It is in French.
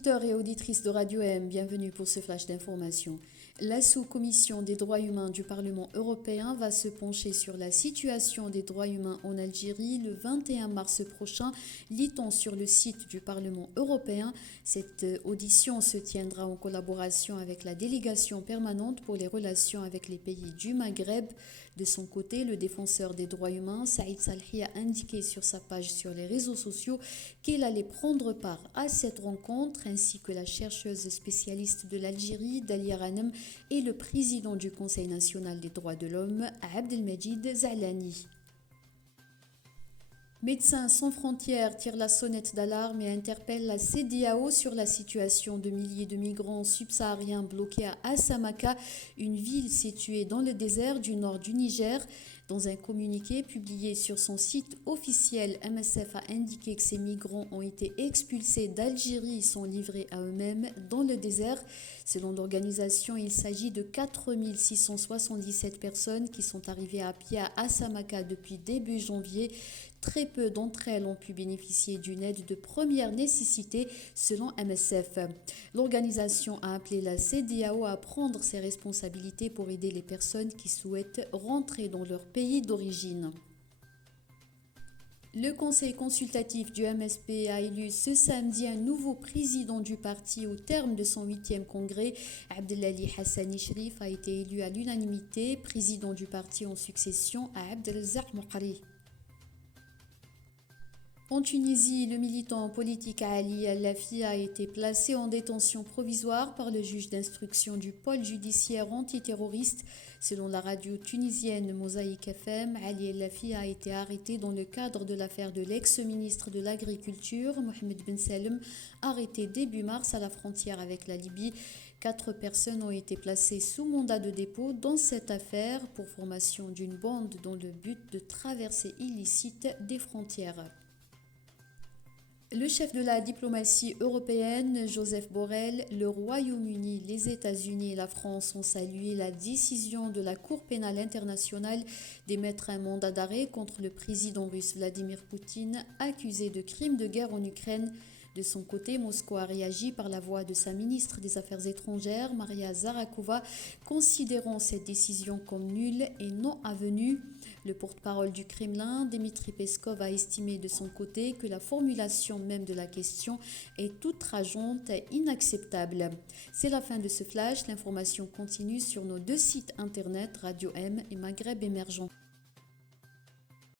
Auditeurs et auditrices de Radio M, bienvenue pour ce flash d'information. La sous-commission des droits humains du Parlement européen va se pencher sur la situation des droits humains en Algérie le 21 mars prochain, lit-on sur le site du Parlement européen. Cette audition se tiendra en collaboration avec la délégation permanente pour les relations avec les pays du Maghreb. De son côté, le défenseur des droits humains, Saïd Salhi, a indiqué sur sa page sur les réseaux sociaux qu'il allait prendre part à cette rencontre, ainsi que la chercheuse spécialiste de l'Algérie, Dalia Ghanem, et le président du Conseil national des droits de l'homme, Abdelmajid Zalani. Médecins sans frontières tire la sonnette d'alarme et interpelle la CEDEAO sur la situation de milliers de migrants subsahariens bloqués à Assamaka, une ville située dans le désert du nord du Niger. Dans un communiqué publié sur son site officiel, MSF a indiqué que ces migrants ont été expulsés d'Algérie et sont livrés à eux-mêmes dans le désert. Selon l'organisation, il s'agit de 4 677 personnes qui sont arrivées à pied à Assamaka depuis début janvier. Très peu d'entre elles ont pu bénéficier d'une aide de première nécessité, selon MSF. L'organisation a appelé la CEDEAO à prendre ses responsabilités pour aider les personnes qui souhaitent rentrer dans leur pays d'origine. Le conseil consultatif du MSP a élu ce samedi un nouveau président du parti au terme de son 8e congrès. Abdelali Hassani Shrif a été élu à l'unanimité, président du parti en succession à Abdelrazak Moukari. En Tunisie, le militant politique Ali Al-Lafi a été placé en détention provisoire par le juge d'instruction du pôle judiciaire antiterroriste. Selon la radio tunisienne Mosaïque FM, Ali Al-Lafi a été arrêté dans le cadre de l'affaire de l'ex-ministre de l'Agriculture, Mohamed Ben Salem, arrêté début mars à la frontière avec la Libye. 4 personnes ont été placées sous mandat de dépôt dans cette affaire pour formation d'une bande dans le but de traversée illicite des frontières. Le chef de la diplomatie européenne, Joseph Borrell, le Royaume-Uni, les États-Unis et la France ont salué la décision de la Cour pénale internationale d'émettre un mandat d'arrêt contre le président russe Vladimir Poutine, accusé de crimes de guerre en Ukraine. De son côté, Moscou a réagi par la voix de sa ministre des Affaires étrangères, Maria Zarakova, considérant cette décision comme nulle et non avenue. Le porte-parole du Kremlin, Dmitri Peskov, a estimé de son côté que la formulation même de la question est outrageante et inacceptable. C'est la fin de ce flash. L'information continue sur nos 2 sites internet, Radio M et Maghreb Émergent.